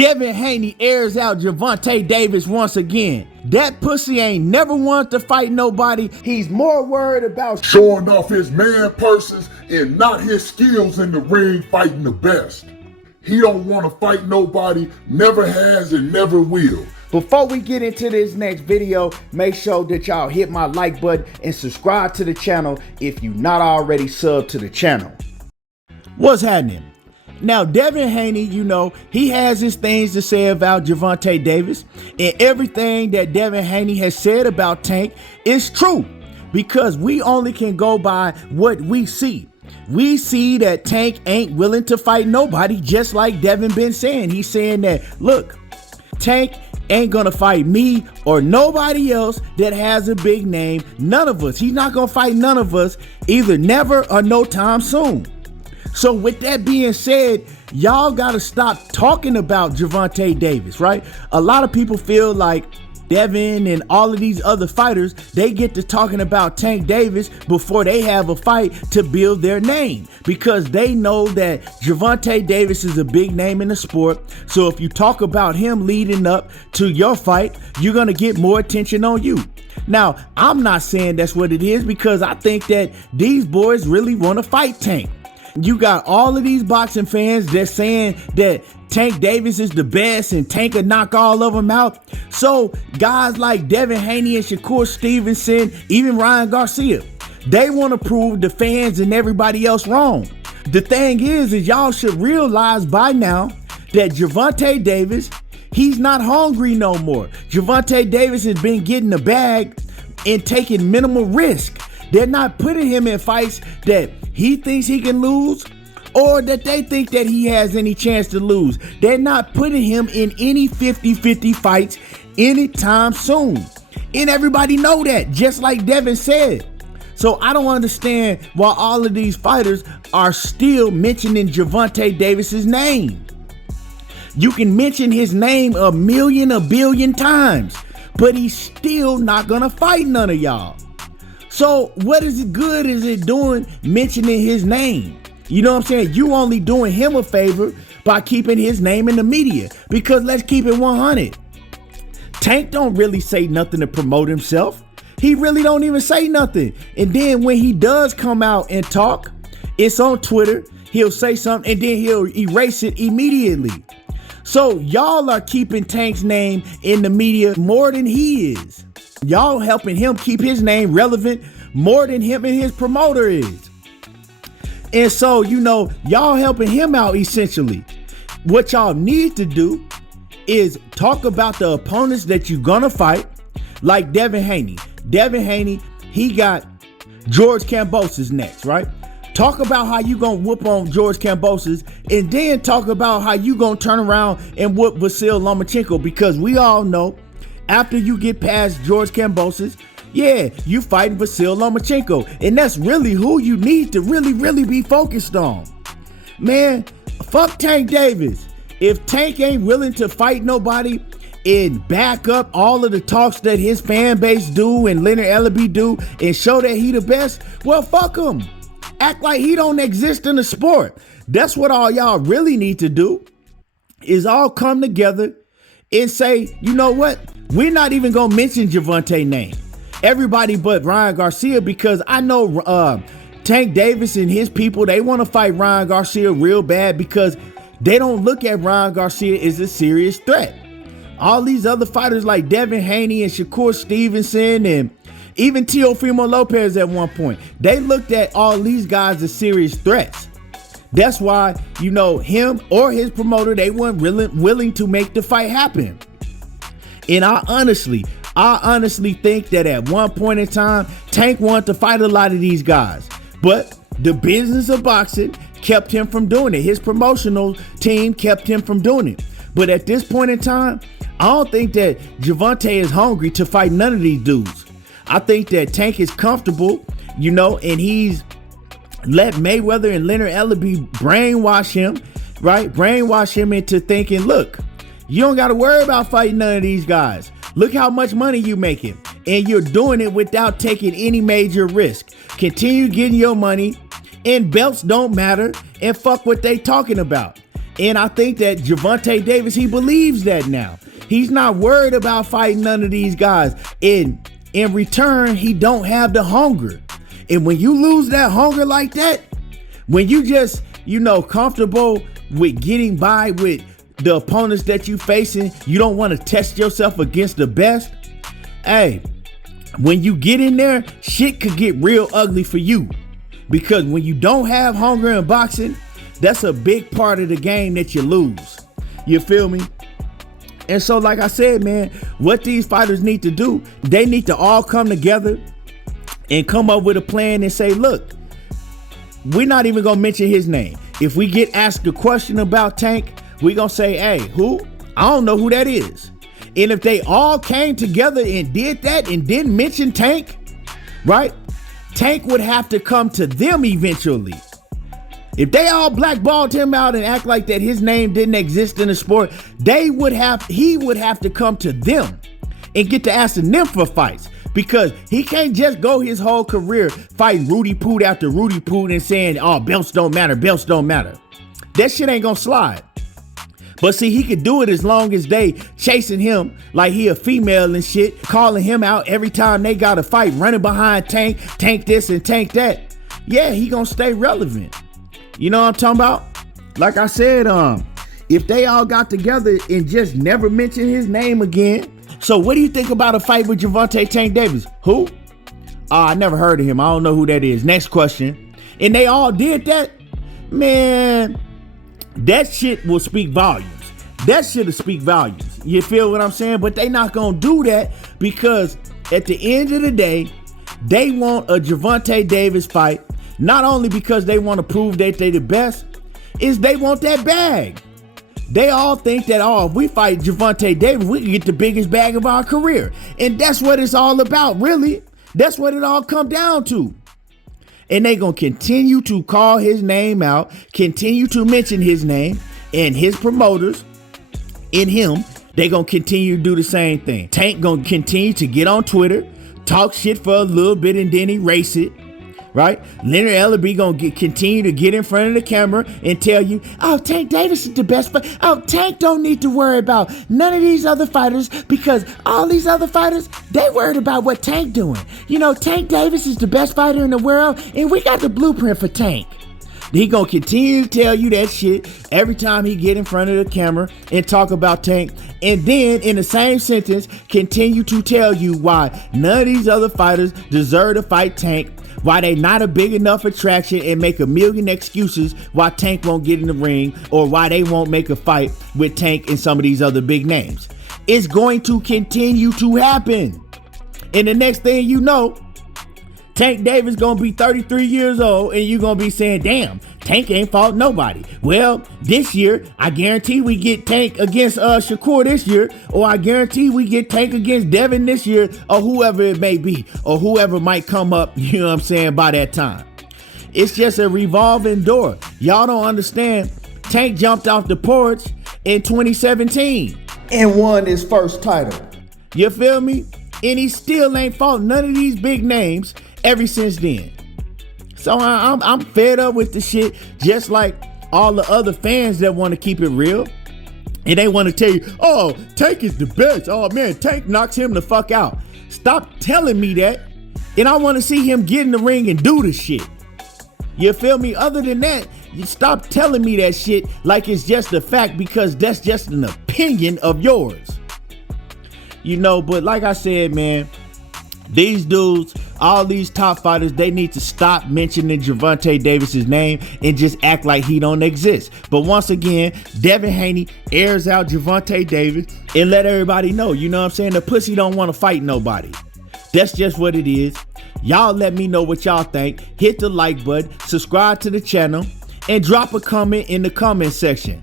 Devin Haney airs out Gervonta Davis once again. That pussy ain't never wanted to fight nobody. He's more worried about showing off his man purses and not his skills in the ring fighting the best. He don't want to fight nobody, never has and never will. Before we get into this next video, make sure that y'all hit my like button and subscribe to the channel if you not already subbed to the channel. What's happening? Now, Devin Haney, he has his things to say about Gervonta Davis, and everything that Devin Haney has said about Tank is true because we only can go by what we see. We see that Tank ain't willing to fight nobody, just like Devin been saying. He's saying that, look, Tank ain't gonna fight me or nobody else that has a big name. None of us. He's not gonna fight none of us, either never or no time soon. So with that being said, y'all gotta stop talking about Gervonta Davis, right? A lot of people feel like Devin and all of these other fighters, they get to talking about Tank Davis before they have a fight to build their name, because they know that Gervonta Davis is a big name in the sport. So if you talk about him leading up to your fight, you're gonna get more attention on you. Now, I'm not saying that's what it is, because I think that these boys really want to fight Tank. You got all of these boxing fans that's saying that Tank Davis is the best and Tank could knock all of them out. So guys like Devin Haney and Shakur Stevenson, even Ryan Garcia, they want to prove the fans and everybody else wrong. The thing is y'all should realize by now that Gervonta Davis, he's not hungry no more. Gervonta Davis has been getting the bag and taking minimal risk. They're not putting him in fights that he thinks he can lose or that they think that he has any chance to lose. They're not putting him in any 50-50 fights anytime soon. And everybody know that, just like Devin said. So I don't understand why all of these fighters are still mentioning Gervonta Davis's name. You can mention his name a billion times, but he's still not gonna fight none of y'all. So what is it good is it doing mentioning his name? You know what I'm saying? You only doing him a favor by keeping his name in the media, because let's keep it 100. Tank don't really say nothing to promote himself. He really don't even say nothing. And then when he does come out and talk, it's on Twitter. He'll say something and then he'll erase it immediately. So y'all are keeping Tank's name in the media more than he is. Y'all helping him keep his name relevant more than him and his promoter is. And so, y'all helping him out essentially. What y'all need to do is talk about the opponents that you're gonna fight, like Devin Haney. Devin Haney, he got George Kambosos next, right? Talk about how you gonna whoop on George Kambosos, and then talk about how you gonna turn around and whoop Vasyl Lomachenko, because we all know after you get past George Kambosos, you fighting Vasyl Lomachenko. And that's really who you need to really be focused on. Man, fuck Tank Davis. If Tank ain't willing to fight nobody and back up all of the talks that his fan base do and Leonard Ellaby do and show that he the best, well, fuck him. Act like he don't exist in the sport. That's what all y'all really need to do, is all come together and say, you know what? We're not even gonna mention Gervonta's name. Everybody but Ryan Garcia, because I know Tank Davis and his people, they want to fight Ryan Garcia real bad because they don't look at Ryan Garcia as a serious threat. All these other fighters like Devin Haney and Shakur Stevenson and even Teofimo Lopez at one point, they looked at all these guys as serious threats. That's why, him or his promoter, they weren't willing to make the fight happen. And I honestly think that at one point in time, Tank wanted to fight a lot of these guys, but the business of boxing kept him from doing it. His promotional team kept him from doing it. But at this point in time, I don't think that Gervonta is hungry to fight none of these dudes. I think that Tank is comfortable, and he's let Mayweather and Leonard Ellaby brainwash him, right? Brainwash him into thinking, look, you don't got to worry about fighting none of these guys. Look how much money you making, and you're doing it without taking any major risk. Continue getting your money, and belts don't matter, and fuck what they talking about. And I think that Gervonta Davis, he believes that now. He's not worried about fighting none of these guys. In return, he don't have the hunger. And when you lose that hunger like that, when you just, comfortable with getting by with the opponents that you facing, you don't want to test yourself against the best. Hey, when you get in there, shit could get real ugly for you. Because when you don't have hunger in boxing, that's a big part of the game that you lose. You feel me? And so, like I said, man, what these fighters need to do, they need to all come together and come up with a plan and say, look, we're not even going to mention his name. If we get asked a question about Tank, we're going to say, hey, who? I don't know who that is. And if they all came together and did that and didn't mention Tank, right? Tank would have to come to them eventually. If they all blackballed him out and act like that his name didn't exist in the sport, he would have to come to them and get to asking them for fights. Because he can't just go his whole career fighting Rudy Poot after Rudy Poot and saying, oh, belts don't matter, belts don't matter. That shit ain't gonna slide. But see, he could do it as long as they chasing him like he a female and shit, calling him out every time they got a fight, running behind Tank, Tank this and Tank that. Yeah, he gonna stay relevant. You know what I'm talking about? Like I said, if they all got together and just never mention his name again. So what do you think about a fight with Gervonta Tank Davis? Who? I never heard of him. I don't know who that is. Next question. And they all did that? Man, that shit will speak volumes. That shit will speak volumes. You feel what I'm saying? But they not gonna do that because at the end of the day, they want a Gervonta Davis fight. Not only because they want to prove that they the best, is they want that bag. They all think that, if we fight Gervonta Davis, we can get the biggest bag of our career. And that's what it's all about, really. That's what it all come down to. And they gonna continue to call his name out, continue to mention his name, and his promoters in him, they gonna continue to do the same thing. Tank gonna continue to get on Twitter, talk shit for a little bit, and then erase it. Right? Leonard Ellerby gonna continue to get in front of the camera and tell you, oh, Tank Davis is the best fighter. Oh, Tank don't need to worry about none of these other fighters because all these other fighters, they worried about what Tank doing. Tank Davis is the best fighter in the world and we got the blueprint for Tank. He gonna continue to tell you that shit every time he get in front of the camera and talk about Tank, and then in the same sentence continue to tell you why none of these other fighters deserve to fight Tank, why they not a big enough attraction, and make a million excuses why Tank won't get in the ring or why they won't make a fight with Tank and some of these other big names. It's going to continue to happen. And the next thing you know, Tank Davis gonna be 33 years old and you gonna be saying, damn, Tank ain't fought nobody. Well, this year, I guarantee we get Tank against Shakur this year, or I guarantee we get Tank against Devin this year, or whoever it may be, or whoever might come up, you know what I'm saying, by that time. It's just a revolving door. Y'all don't understand. Tank jumped off the porch in 2017 and won his first title. You feel me? And he still ain't fought none of these big names ever since then. So I'm fed up with the shit, just like all the other fans that want to keep it real. And they want to tell you, oh, Tank is the best. Oh man, Tank knocks him the fuck out. Stop telling me that. And I want to see him get in the ring and do the shit. You feel me? Other than that, you stop telling me that shit like it's just a fact, because that's just an opinion of yours. But like I said, man, these dudes, all these top fighters, they need to stop mentioning Gervonta Davis's name and just act like he don't exist. But once again, Devin Haney airs out Gervonta Davis and let everybody know, you know what I'm saying? The pussy don't want to fight nobody. That's just what it is. Y'all let me know what y'all think. Hit the like button, subscribe to the channel, and drop a comment in the comment section.